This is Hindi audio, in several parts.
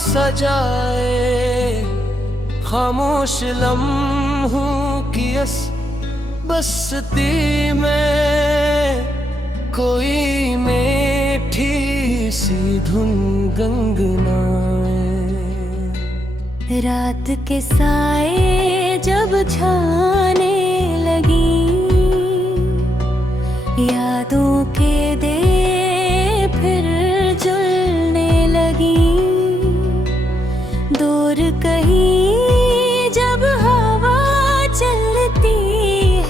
सजाए, खामोश लम्हों की बस्ती में कोई मीठी सी धुन गुनगुनाए। रात के साए जब छाने लगी, यादों के दे फिर जुलने लगी। दूर कहीं जब हवा चलती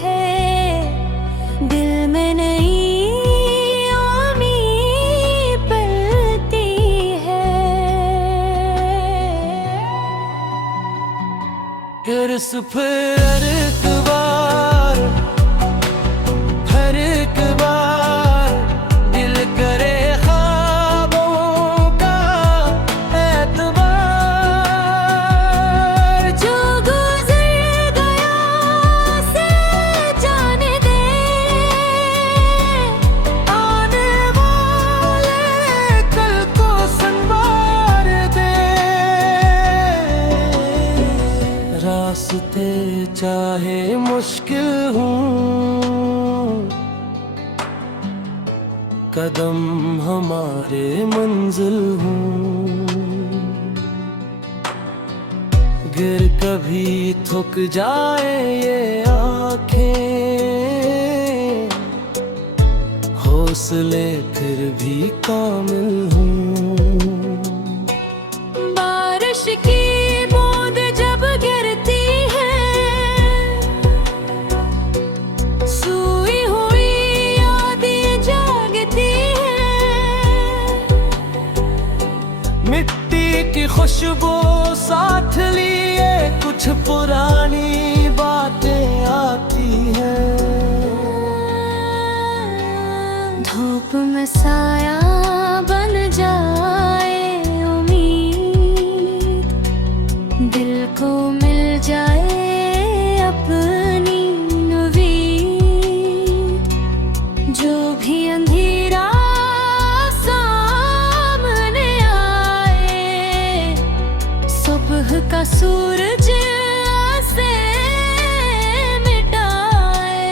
है, दिल में नई उम्मीद पलती है। फिर एक बार, हर एक बार दिल करे ख्वाबों का एतबार। जो गुजर गया से जाने दे, आने वाले कल को संवार दे। रास्ते चाहे मुश्किल हों, कदम हमारे मंजिल हों। गिर कभी थक जाए ये आँखें, हौसले फिर भी कामिल हों। बारिश की बूंद जब गिरती है, सोई हुई यादें जागती हैं। मिट्टी की खुशबू साथ लिए कुछ पुरानी बातें आती हैं। धूप में साया बन जाए उम्मीद, दिल को मिल जाए अपनी नवीद। जो भी अंधेरा सामने आए, सुबह का सूरज से मिटाए।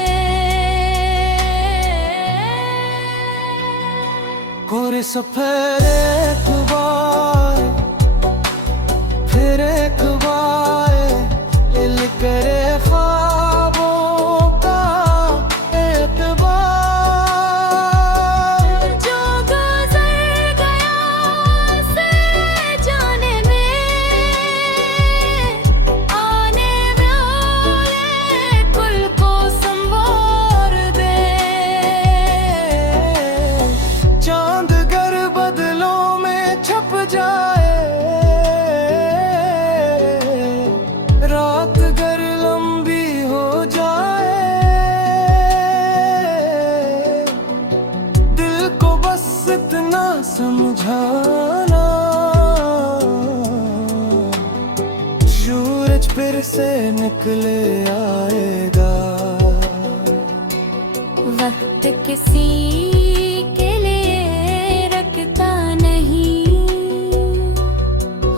कोरे सफर एक बार, फिर एक बार दिल करे ख्वाबों का एतबार। जो गुजर गया से जाने में, आने वाले कुल को संवार दे। चांद गर बदलों में छप जाए, रात गर लंबी हो जाए, दिल को बस इतना समझाना, सूरज फिर से निकले आएगा। वक्त किसी के लिए रखता नहीं,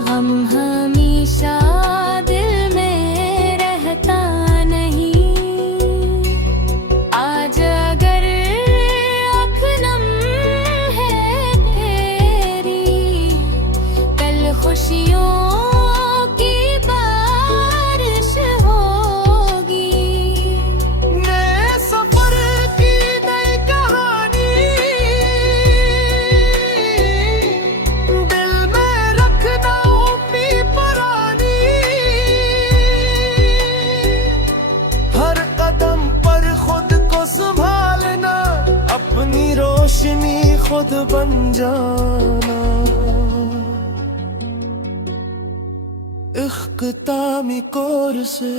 हम हमेशा दिल में रहता नहीं। आज अगर आँख नम है तेरी, कल खुशियों की बारिश होगी। नए सफर की नई कहानी, दिल में रखना उम्मीद पुरानी। हर कदम पर खुद को संभालना, अपनी रोशनी खुद बन जाना। इख्तितामी कोर से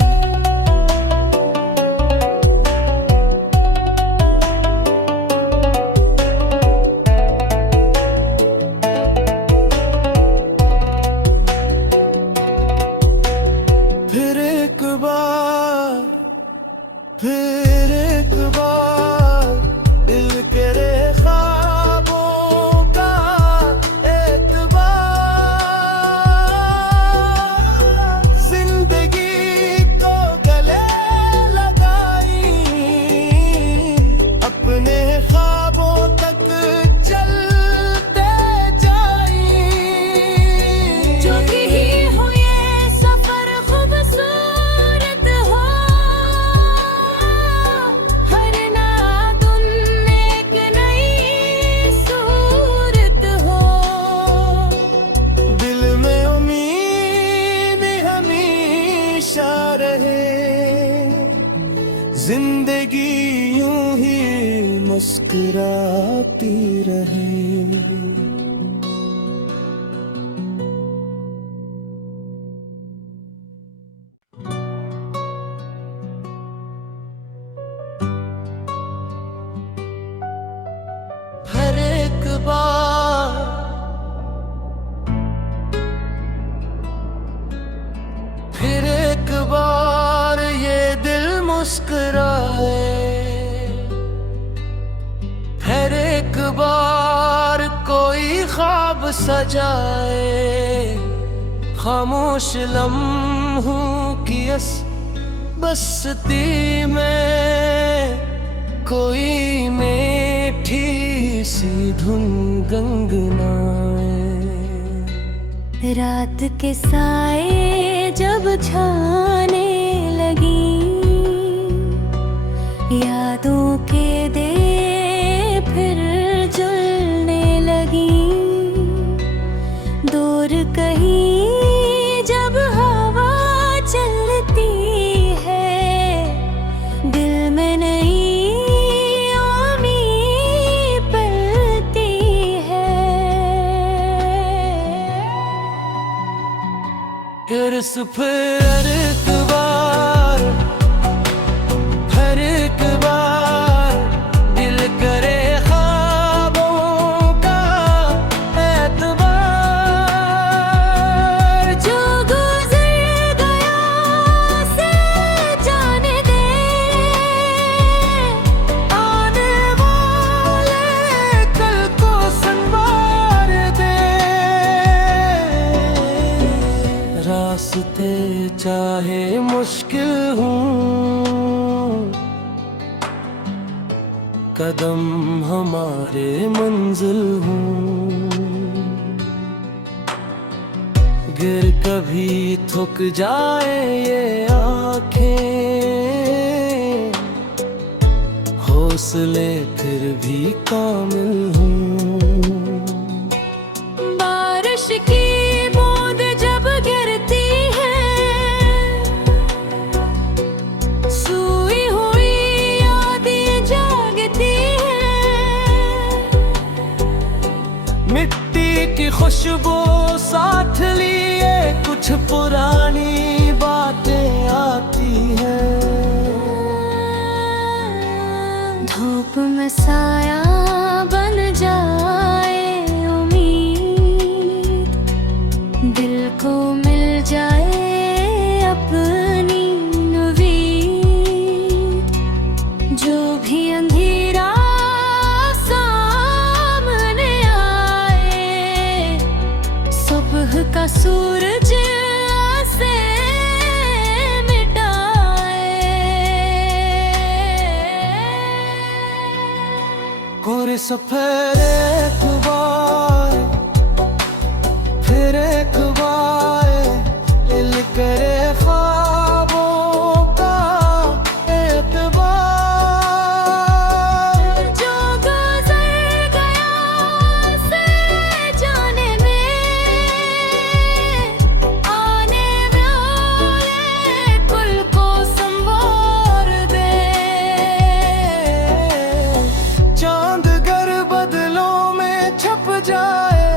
फिर एक बार, फिर एक बार दिल करे ख्वाबों का एतबार। जिंदगी यूं ही मुस्कुराती रहे। हर एक बार फिर एक बार ये दिल मुस्कुराए, हर एक बार कोई ख्वाब सजाए। खामोश लम्हों की बस्ती में कोई मीठी सी धुन गुनगुनाए। रात के साए जब छाने लगी, यादों के दे फिर जुलने लगी। दूर कहीं जब हवा चलती है, दिल में नई उम्मीद पलती है। फिर एक बार हर एक बार दिल करे ख्वाबों का एतबार। जो गुजर गया से जाने दे, आने वाले कल को संवार दे। रास्ते चाहे मुश्किल हों, कदम हमारे मंजिल हों। गिर कभी थक जाए ये आँखें, हौसले फिर भी कामिल हों। बारिश की बूंद जब गिरती है, सोई हुई यादें जागती है। मिट्टी की खुशबू साथ लिए कुछ पुरानी बातें आती हैं। धूप में साया बन जाए उम्मीद, दिल को मिल जाए अपनी नवीद। जो भी अंधेरा सामने आए, सुबह का सूरज से कोरे सफर एक बार फिर एक बार दिल करे ख्वाबों का एतबार। जो गुजर गया से जाने में, आने वाले कुल को संवार दे। चांद गर बदलों में छप जाए,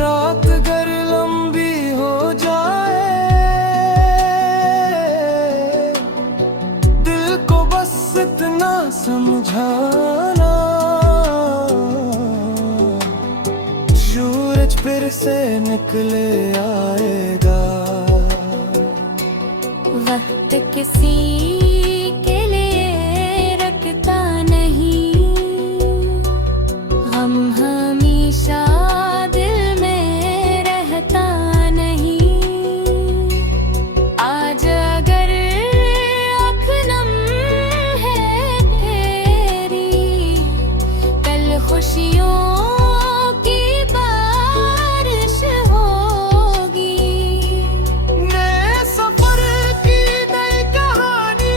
रात गर लंबी हो जाए। दिल को बस इतना समझाना, सूरज फिर से निकले आएगा। वक्त किसी के लिए रखता नहीं, हम हमेशा दिल में रहता नहीं। आज अगर आँख नम है तेरी, कल खुशियों की बारिश होगी। नए सफर की नई कहानी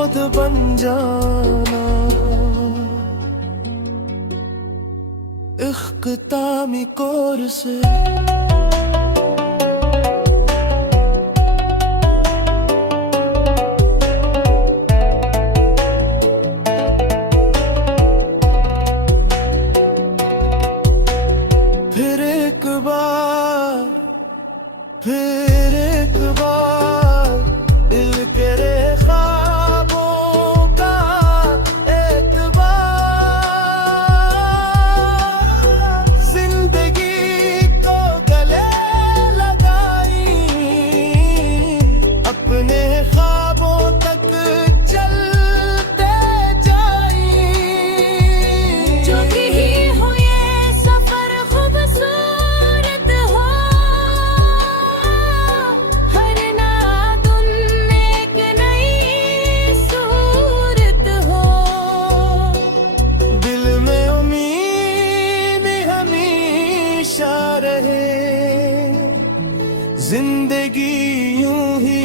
खुद बन जाना। इख्तितामी कोर्स फिर एक बार, फिर एक बार दिल करे ख्वाबों का एतबार। जिंदगी को गले लगाई, अपने ख्वाबों तक चलते जाई। जो भी हो ये सफर खूबसूरत हो, हर नादुन एक नई सूरत हो। दिल में उम्मीद हमेशा रहे, जिंदगी यूं ही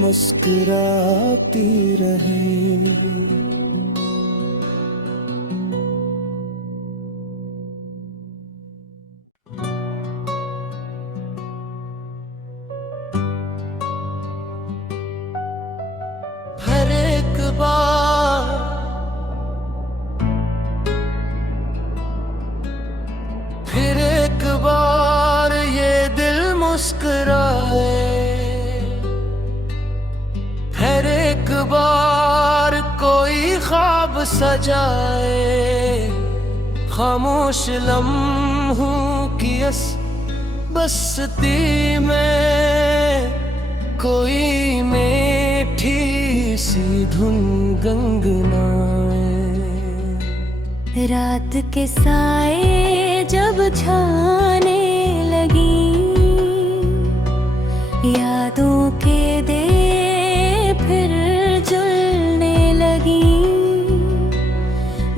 मुस्कुराती रहे। हर एक बार, फिर एक बार ये दिल मुस्कुराए। हर एक बार कोई ख्वाब सजाए। खामोश लम्हों की बस्ती में कोई मीठी सी धुन गुनगुनाए। रात के साए जब छाने लगी, यादों के दे फिर जुलने लगी।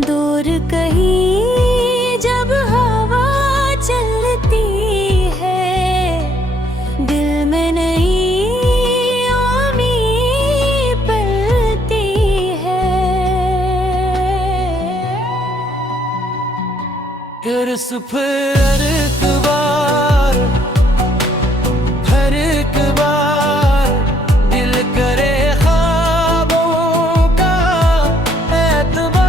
दूर कहीं जब हवा चलती है, दिल में नई उम्मीद पलती है। फिर एक बार, हर एक बार दिल करे ख्वाबों का एतबार।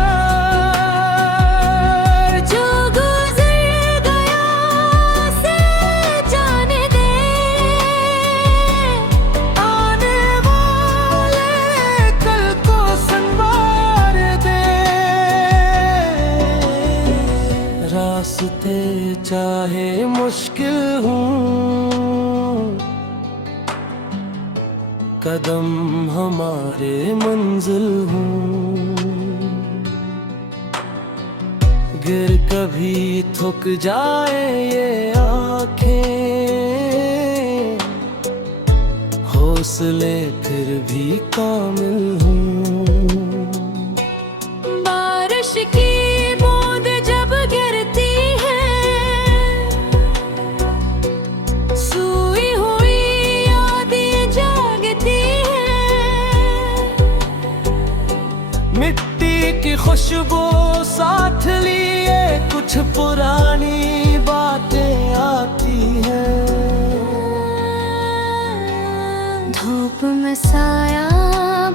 जो गुजर गया से जाने दे, आने वाले कल को संवार दे। रास्ते चाहे मुश्किल हों, कदम हमारे मंजिल हों। गिर कभी थक जाए ये आँखें, हौसले फिर भी कामिल हों। बारिश की बूंद जब गिरती है, सोई हुई यादें जागती हैं। मिट्टी की खुशबू साथ लिए कुछ पुरानी बातें आती हैं। धूप में साया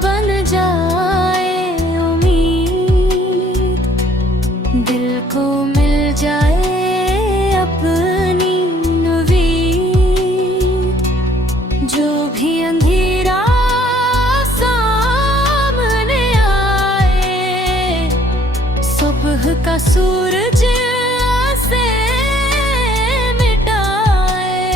बन जाए उम्मीद, दिल को मिल जाए अपनी नवीद। जो भी अंधेरा सामने आए, सुबह का सूरज से मिटाए।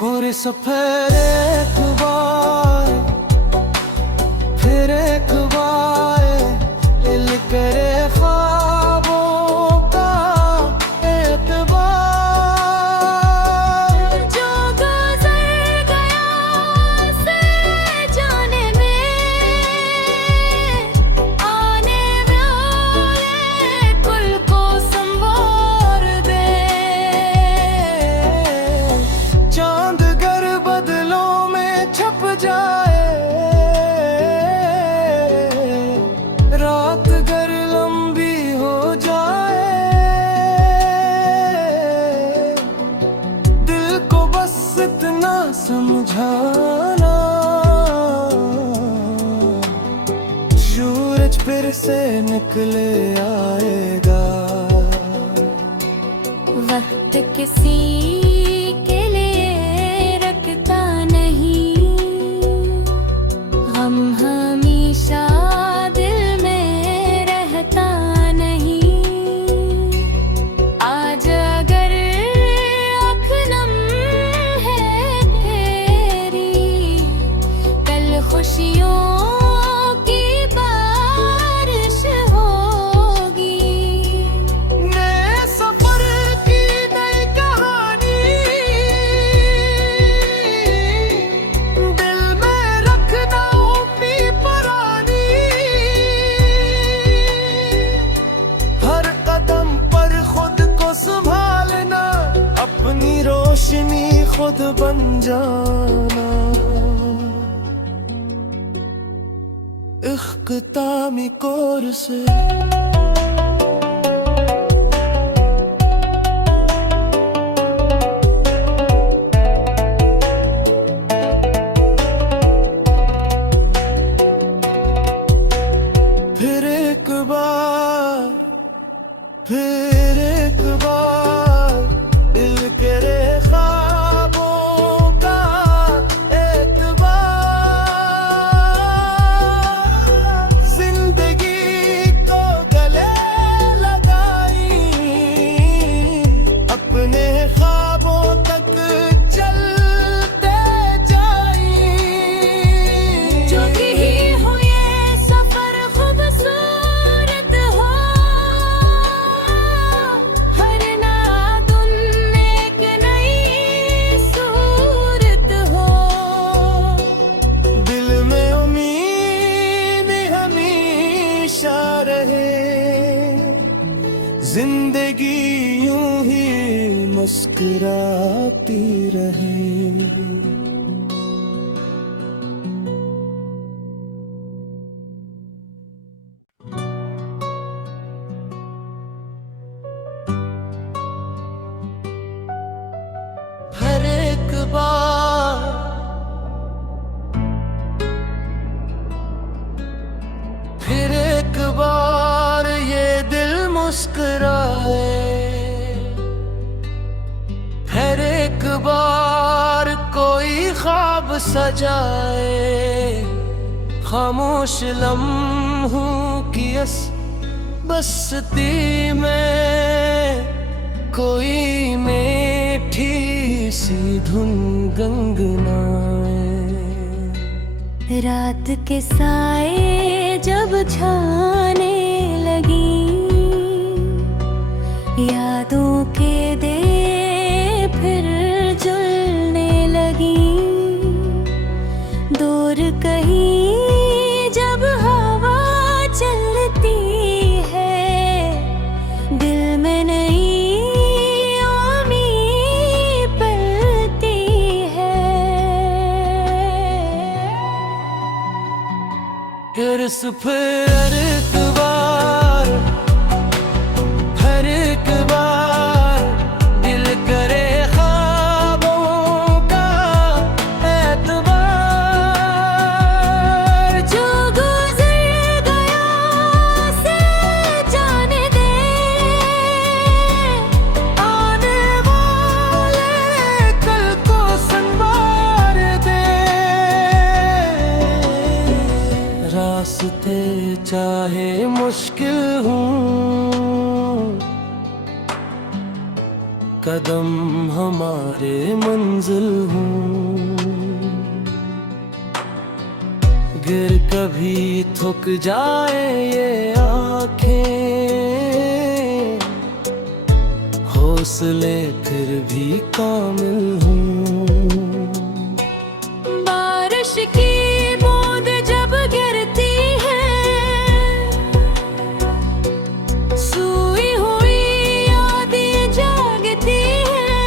कोरे सफर एक बार, फिर एक बार दिल करे ख्वाबों का एतबार। जो गुजर गया से जाने में, आने वाले कुल को संवार दे। चांद गर बदलों में से निकले आएगा। वक्त किसी के लिए रखता नहीं, हम हमेशा दिल में रहता नहीं। आज अगर आँख नम है तेरी, कल खुशियों खुद बन जाना। इख्तितामी कोर से फिर एक बार, फिर एक बार दिल के जिंदगी यूं ही मुस्कुराती रहे। हर एक बार, फिर एक बार ये दिल मुस्कुराए। फिर एक बार कोई ख्वाब सजाए। खामोश लम्हों की बस्ती में कोई मीठी सी धुन गुनगुनाए। रात के साए जब छाने लगी, यादों के दे फिर जलने लगी। दूर कहीं जब हवा चलती है, दिल में नई उम्मीद पलती है। फिर फिर एक बार, हर एक बार दिल करे ख्वाबों का एतबार। जो गुजर गया से जाने दे, आने वाले कल को संवार दे। रास्ते चाहे मुश्किल हूँ, कदम हमारे मंजिल हूँ। गिर कभी थक जाए ये आँखें, हौसले फिर भी कामिल हूँ। बारिश की बूंद जब गिरती है, सोई हुई यादें जागती हैं।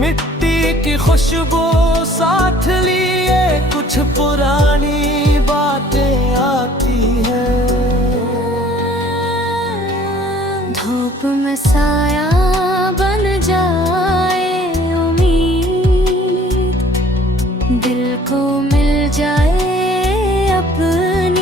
मिट्टी की खुशबू साथ लिए कुछ पुरानी बातें आती हैं। धूप में साया बन जाए उम्मीद, दिल को मिल जाए अपनी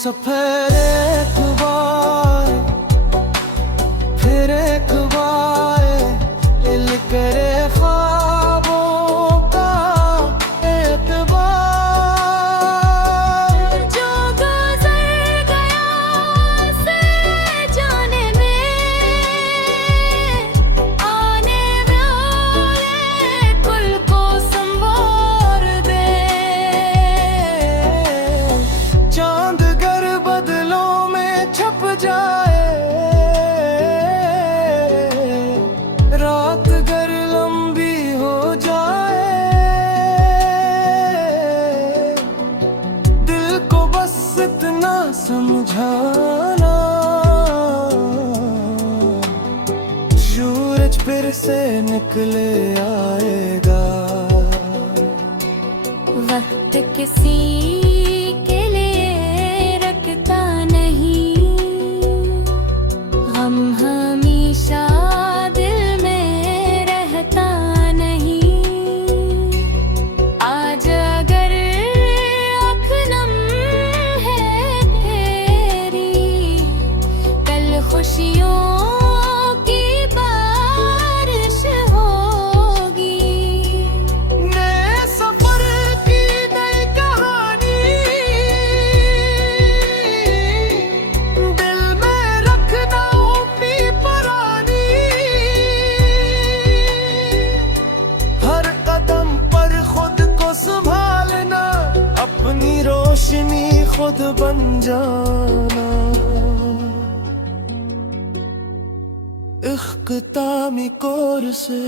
सफर एक बार फिर एक बार दिल करे ख्वाबों का एतबार। जो गुजर गया से जाने में आने वाले कुल को संवार दे। चांद गर बदलों में छप जाए, रात गर लंबी हो जाए, दिल को बस इतना समझाना, सूरज फिर से निकले आएगा। वक्त किसी के लिए रखता नहीं, हम हमेशा दिल में रहता नहीं। आज अगर आँख नम है तेरी, कल खुशियों की बारिश होगी। नए सफर की नई कहानी दिल में रखना उम्मीद पुरानी। हर कदम पर खुद को संभालना, अपनी रोशनी खुद बन जाना। इख्तितामी कोर से